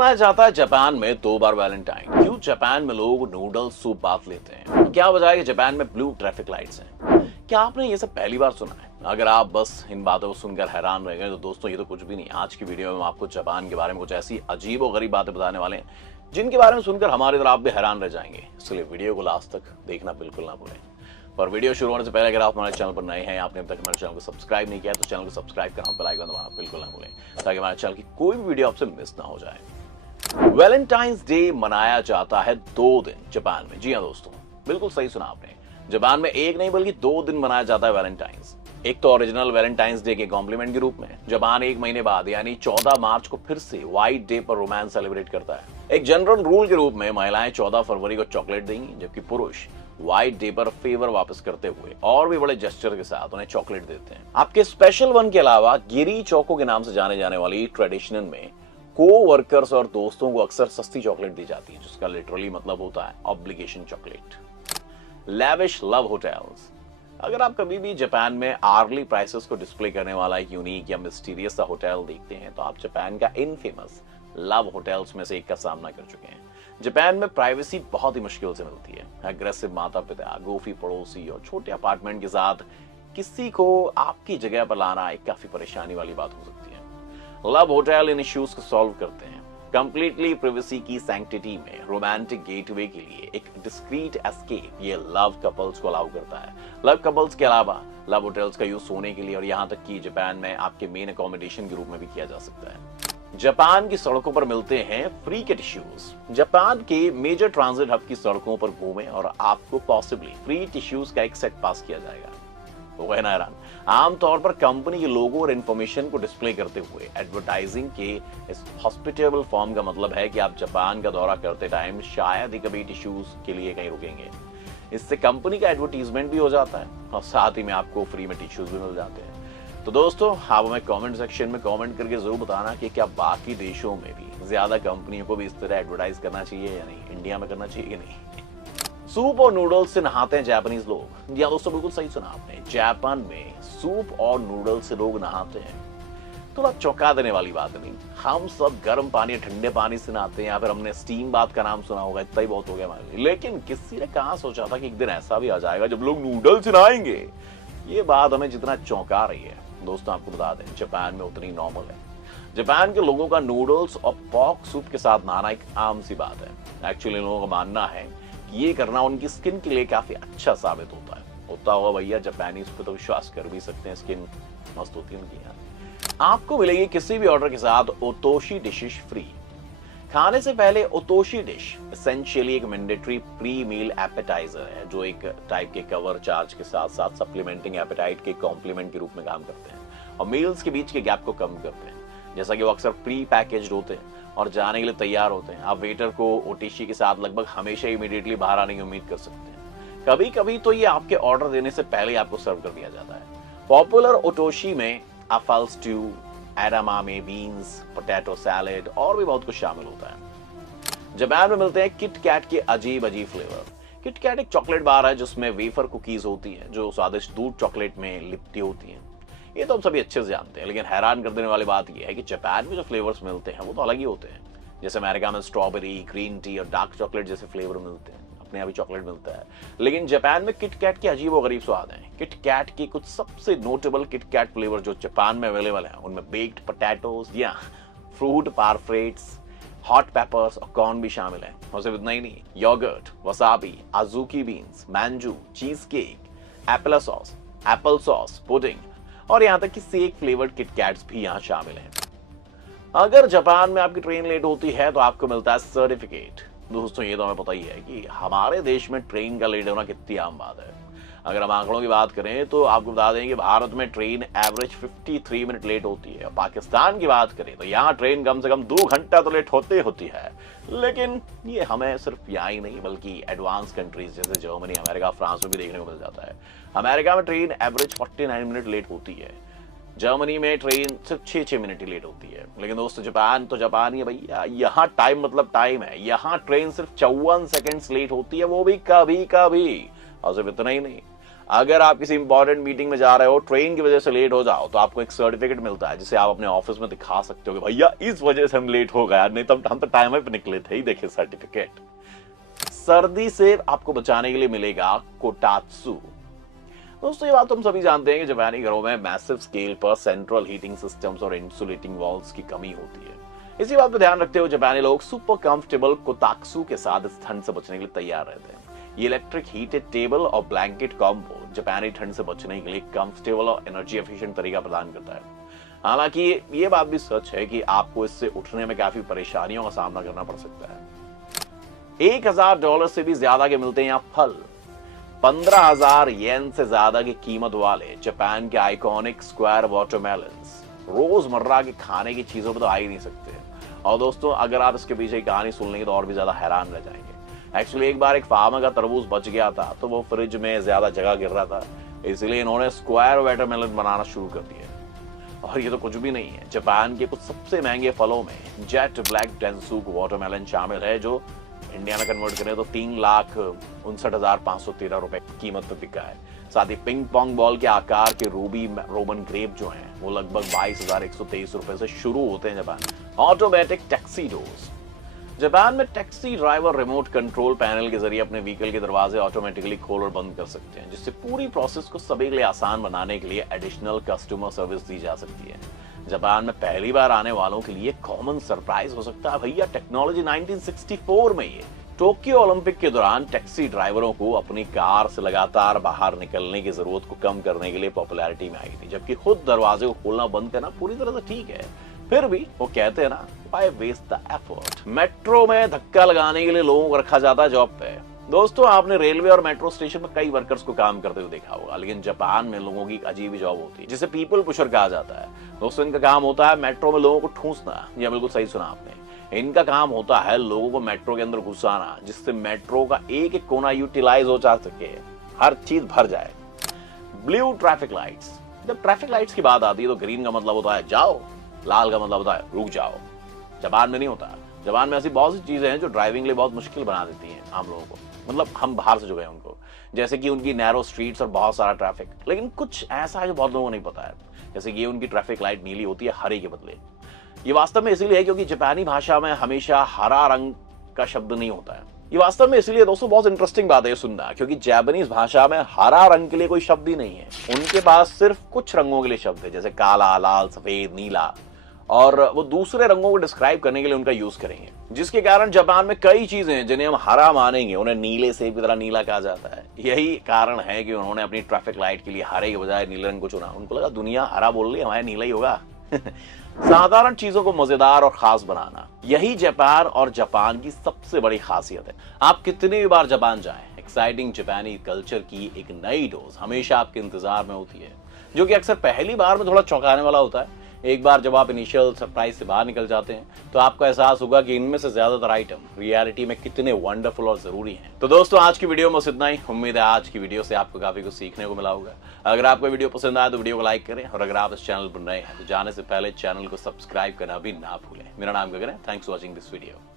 मनाया जाता है जापान में 2 बार वैलेंटाइन? क्यों जापान में लोग नूडल सूप बात लेते हैं? क्या वजह है कि जापान में ब्लू ट्रैफिक लाइट्स हैं? क्या आपने ये सब पहली बार सुना है? अगर आप बस इन बातों को सुनकर हैरान रह गए तो दोस्तों ये तो कुछ भी नहीं। आज की वीडियो में हम आपको जापान के बारे में कुछ ऐसी अजीब और गरीब बातें बताने वाले हैं जिनके बारे में सुनकर हमारी तरह आप भी हैरान रह जाएंगे। इसलिए वीडियो को लास्ट तक देखना बिल्कुल ना भूलें। और वीडियो शुरू होने से पहले अगर आप हमारे चैनल पर नए हैं, आपने अब तक हमारे चैनल को सब्सक्राइब नहीं किया तो चैनल को सब्सक्राइब करना, बेल आइकन दबाना बिल्कुल ना भूलें ताकि हमारे चैनल की कोई भी वीडियो आपसे मिस ना हो जाए। वैलेंटाइंस डे मनाया जाता है 2 दिन जापान में। जी हाँ दोस्तों, बिल्कुल सही सुना आपने। जापान में एक नहीं बल्कि 2 दिन मनाया जाता है वैलेंटाइंस। एक तो ओरिजिनल वैलेंटाइंस डे के कॉम्प्लीमेंट के रूप में जापान 1 महीने बाद यानी 14 मार्च को फिर से व्हाइट डे पर रोमांस सेलिब्रेट करता है। एक जनरल रूल के रूप में महिलाएं 14 फरवरी को चॉकलेट देंगी, जबकि पुरुष व्हाइट डे पर फेवर वापस करते हुए और भी बड़े जेस्चर के साथ उन्हें चॉकलेट देते हैं। आपके स्पेशल वन के अलावा गिरी चौको के नाम से जाने जाने वाली ट्रेडिशनल में को वर्कर्स और दोस्तों को अक्सर सस्ती चॉकलेट दी जाती है, जिसका लिटरली मतलब होता है obligation chocolate. Lavish love hotels. अगर आप कभी भी जापान में आर्ली प्राइसेस को डिस्प्ले करने वाला एक यूनिक या मिस्टीरियस सा होटल देखते हैं तो आप जापान का इनफेमस लव होटल्स में से एक का सामना कर चुके हैं। जापान में प्राइवेसी बहुत ही मुश्किल से मिलती है। अग्रेसिव माता पिता, गोफी पड़ोसी और छोटे अपार्टमेंट के साथ किसी को आपकी जगह पर लाना एक काफी परेशानी वाली बात हो सकती है। लव होटल इन इश्यूज को सॉल्व करते हैं। कंप्लीटली प्रिवेसी की सैंक्टिटी में रोमांटिक गेटवे के लिए एक डिस्क्रीट एस्केप ये लव कपल्स को अलाउ करता है। लव कपल्स के अलावा लव होटल्स का यूज सोने के लिए और यहाँ तक कि जापान में आपके मेन अकोमोडेशन के रूप में भी किया जा सकता है। जापान की सड़कों पर मिलते हैं फ्री के टिश्यूज। जापान के मेजर ट्रांजिट हब की सड़कों पर घूमें और आपको पॉसिबली फ्री टिश्यूज का एक सेट पास किया जाएगा। वो है ना हैरान। आमतौर पर कंपनी के लोगो और इंफॉर्मेशन को डिस्प्ले करते हुए एडवर्टाइजिंग के इस हॉस्पिटेबल फॉर्म का मतलब है कि आप जापान का दौरा करते टाइम शायद ही कभी टिश्यूज के लिए कहीं रुकेंगे। इससे कंपनी का एडवर्टीजमेंट भी हो जाता है और साथ ही में आपको फ्री में टिश्यूज भी मिल जाते हैं। तो दोस्तों आप हमें कमेंट सेक्शन में कमेंट करके जरूर बताना कि क्या बाकी देशों में भी ज्यादा कंपनियों को भी इस तरह एडवर्टाइज करना चाहिए या नहीं, इंडिया में करना चाहिए कि नहीं। सूप और नूडल्स से नहाते हैं जापानीज लोग। या दोस्तों बिल्कुल सही सुना आपने, जापान में सूप और नूडल्स से लोग नहाते हैं। थोड़ा चौंका देने वाली बात नहीं, हम सब गर्म पानी ठंडे पानी से नहाते हैं या फिर हमने स्टीम बाथ का नाम सुना होगा, इतना ही बहुत हो गया हमारे लिए। लेकिन किसी ने कहाँ सोचा था कि एक दिन ऐसा भी आ जाएगा जब लोग नूडल्स से नहाएंगे। ये बात हमें जितना चौंका रही है दोस्तों, आपको बता दें जापान में उतनी नॉर्मल है। जापान के लोगों का नूडल्स और पॉर्क सूप के साथ नहाना एक आम सी बात है। एक्चुअली लोगों का मानना है ये करना उनकी स्किन के लिए काफी अच्छा साबित होता है। होता हुआ भैया, जापानीज पे तो विश्वास कर भी सकते हैं, स्किन मस्त होती है उनकी। आपको मिलेगी किसी भी ऑर्डर के साथ ओतोशी डिशेस फ्री। खाने से पहले ओतोशी डिश एसेंशियली एक मैंडेटरी प्री मील एपेटाइजर है जो एक टाइप के कवर चार्ज के साथ साथ सप्लीमेंटिंग एपेटाइट के कॉम्प्लीमेंट के रूप में काम करते हैं और मील्स के बीच के गैप को कम करते हैं। जैसा कि वो अक्सर प्री पैकेज्ड होते हैं और जाने के लिए तैयार होते हैं, आप वेटर को ओटीशी के साथ लगभग हमेशा इमीडिएटली बाहर आने की उम्मीद कर सकते हैं। कभी कभी तो ये आपके ऑर्डर देने से पहले आपको सर्व कर दिया जाता है। पॉपुलर ओटोशी में अफल स्ट्यू, एडामामे बीन्स, पोटैटो सैलेड और भी बहुत कुछ शामिल होता है। जापान में मिलते हैं किट कैट के अजीब अजीब फ्लेवर। किट कैट एक चॉकलेट बार है जिसमें वेफर कुकीज होती है जो स्वादिष्ट दूध चॉकलेट में लिपटी होती है। ये तो हम सभी अच्छे से जानते हैं, लेकिन हैरान कर देने वाली बात यह है कि जापान में जो फ्लेवर्स मिलते हैं वो तो अलग ही होते हैं। जैसे अमेरिका में स्ट्रॉबेरी, ग्रीन टी और डार्क चॉकलेट जैसे फ्लेवर मिलते हैं, अपने यहाँ भी चॉकलेट मिलता है। लेकिन जापान में किट कैट के अजीब और गरीब स्वाद हैं। किट कैट की कुछ सबसे नोटेबल किट कैट फ्लेवर जो जापान में अवेलेबल है उनमें बेक्ड पोटैटोज या फ्रूट पारफ्रेट्स, हॉट पेपर्स और कॉर्न भी शामिल है। और सिर्फ इतना ही नहीं, yoghurt, wasabi, azuki beans, manju, cheesecake, Apple sauce, pudding और यहाँ तक कि सेक फ्लेवर्ड किट कैट्स भी यहाँ शामिल हैं। अगर जापान में आपकी ट्रेन लेट होती है तो आपको मिलता है सर्टिफिकेट। दोस्तों ये तो हमें पता ही है कि हमारे देश में ट्रेन का लेट होना कितनी आम बात है। अगर हम आंकड़ों की बात करें तो आपको बता दें कि भारत में ट्रेन एवरेज 53 मिनट लेट होती है। पाकिस्तान की बात करें तो यहाँ ट्रेन कम से कम 2 घंटा तो लेट होती है। लेकिन ये हमें सिर्फ यहाँ ही नहीं बल्कि एडवांस कंट्रीज जैसे जर्मनी, अमेरिका, फ्रांस में भी देखने को मिल जाता है। अमेरिका में ट्रेन एवरेज 49 मिनट लेट होती है। जर्मनी में ट्रेन सिर्फ 6 मिनट ही लेट होती है। लेकिन दोस्तों जापान तो जापान ही है भैया, यहाँ टाइम मतलब टाइम है। यहाँ ट्रेन सिर्फ 54 सेकेंड्स लेट होती है, वो भी कभी कभी। और सिर्फ इतना ही नहीं, अगर आप किसी इंपॉर्टेंट मीटिंग में जा रहे हो, ट्रेन की वजह से लेट हो जाओ, तो आपको एक सर्टिफिकेट मिलता है जिसे आप अपने ऑफिस में दिखा सकते हो कि भैया इस वजह से हम लेट हो गए, नहीं तो हम तो टाइम पे निकले थे, ही देखिए सर्टिफिकेट। सर्दी से आपको बचाने के लिए मिलेगा कोटात्सु। दोस्तों ये बात तो हम सभी जानते हैं कि जापानी घरों में मैसिव स्केल पर सेंट्रल हीटिंग सिस्टम्स और इंसुलेटिंग वॉल्स की कमी होती है। इसी बात पर ध्यान रखते हुए जापानी लोग सुपर कंफर्टेबल कोताक्सु के साथ इस ठंड से बचने के लिए तैयार रहते हैं। ये इलेक्ट्रिक हीटेड टेबल और ब्लैंकेट कॉम्बो जापानी ठंड से बचने के लिए कंफर्टेबल और एनर्जी एफिशिएंट तरीका प्रदान करता है। हालांकि ये बात भी सच है कि आपको इससे उठने में काफी परेशानियों का सामना करना पड़ सकता है। $1000 से भी ज्यादा के मिलते हैं यहाँ फल। 15,000 येन से ज्यादा की कीमत वाले जापान के आइकॉनिक स्क्वायर वाटरमेलन्स रोजमर्रा के खाने की चीजों पर तो आ ही नहीं सकते। और दोस्तों अगर आप इसके पीछे की कहानी सुन लेंगे तो और भी ज्यादा हैरान रह जाएंगे। एक्चुअली एक बार एक फार्मर का तरबूज बच गया था, तो वो फ्रिज में ज्यादा जगह गिर रहा था, इसलिए इन्होंने स्क्वायर वाटरमेलन बनाना शुरू कर दिया। और ये तो कुछ भी नहीं है, जापान के कुछ सबसे महंगे फलों में जेट ब्लैक डेंसुक वाटरमेलन शामिल है, जो इंडिया में कन्वर्ट करें तो 3,59,513 रुपए कीमत पर बिका है। साथ ही पिंग पोंग बॉल के आकार के रूबी रोमन ग्रेप जो हैं वो लगभग 22,123 रुपए से शुरू होते हैं। Japan automatic taxi doors. Japan में taxi driver remote control panel के जरिए अपने व्हीकल के दरवाजे ऑटोमेटिकली खोल और बंद कर सकते हैं, जिससे पूरी प्रोसेस को सभी के लिए आसान बनाने के लिए एडिशनल कस्टमर सर्विस दी जा सकती है। जापान में पहली बार आने वालों के लिए कॉमन सरप्राइज हो सकता है भैया टेक्नोलॉजी। 1964 में ये टोक्यो ओलंपिक के दौरान टैक्सी ड्राइवरों को अपनी कार से लगातार बाहर निकलने की जरूरत को कम करने के लिए पॉपुलैरिटी में आई थी, जबकि खुद दरवाजे को खोलना बंद करना पूरी तरह से ठीक है, फिर भी वो कहते हैं ना, why waste the effort. Metro में धक्का लगाने के लिए लोगों को रखा जाता है जॉब पे। दोस्तों आपने रेलवे और मेट्रो स्टेशन में कई वर्कर्स को काम करते हुए देखा होगा, लेकिन जापान में लोगों की एक अजीब जॉब होती है जिसे पीपल पुशर कहा जाता है। दोस्तों इनका काम होता है मेट्रो में लोगों को ठूंसना। यह बिल्कुल सही सुना आपने, इनका काम होता है लोगों को मेट्रो के अंदर घुसाना, जिससे मेट्रो का एक एक कोना यूटिलाइज हो जा सके, हर चीज भर जाए। Blue traffic lights. जब ट्रैफिक लाइट्स की बात आती है तो ग्रीन का मतलब होता है जाओ, लाल का मतलब होता है रुक जाओ। जापान में नहीं होता। जापान में ऐसी बहुत सी चीजें हैं जो ड्राइविंग के लिए बहुत मुश्किल बना देती हैं आम लोगों को, मतलब हम बाहर से जो गए उनको, जैसे कि उनकी नैरो स्ट्रीट्स और बहुत सारा ट्रैफिक। लेकिन कुछ ऐसा है जो बहुत लोगों को नहीं पता है, जैसे कि उनकी ट्रैफिक लाइट नीली होती है हरे के बदले। ये वास्तव में इसलिए है क्योंकि जापानी भाषा में हमेशा हरा रंग का शब्द नहीं होता है। ये वास्तव में इसलिए दोस्तों बहुत इंटरेस्टिंग बात है ये सुनना, क्योंकि जापानीज भाषा में हरा रंग के लिए कोई शब्द ही नहीं है। उनके पास सिर्फ कुछ रंगों के लिए शब्द है, जैसे काला, लाल, सफेद, नीला, और वो दूसरे रंगों को डिस्क्राइब करने के लिए उनका यूज करेंगे, जिसके कारण जापान में कई चीजें हैं जिन्हें हम हरा मानेंगे उन्हें नीले सेब की तरह नीला कहा जाता है। यही कारण है कि उन्होंने अपनी ट्रैफिक लाइट के लिए हरे के बजाय नीले रंग को चुना। उनको लगा दुनिया हरा बोल रही है, हमारा नीला ही होगा। साधारण चीजों को मजेदार और खास बनाना, यही जापान और जापान की सबसे बड़ी खासियत है। आप कितनी भी बार जापान जाएं, एक्साइटिंग जापानी कल्चर की एक नई डोज हमेशा आपके इंतजार में होती है, जो कि अक्सर पहली बार में थोड़ा चौंकाने वाला होता है। एक बार जब आप इनिशियल सरप्राइज से बाहर निकल जाते हैं तो आपको एहसास होगा कि इनमें से ज्यादातर आइटम रियलिटी में कितने वंडरफुल और जरूरी हैं। तो दोस्तों आज की वीडियो में बस इतना ही। उम्मीद है आज की वीडियो से आपको काफी कुछ सीखने को मिला होगा। अगर आपको वीडियो पसंद आया तो वीडियो को लाइक करें, और अगर आप इस चैनल पर नए हैं तो जाने से पहले चैनल को सब्सक्राइब करना भी ना भूलें। मेरा नाम गगन है। Thanks for watching this video.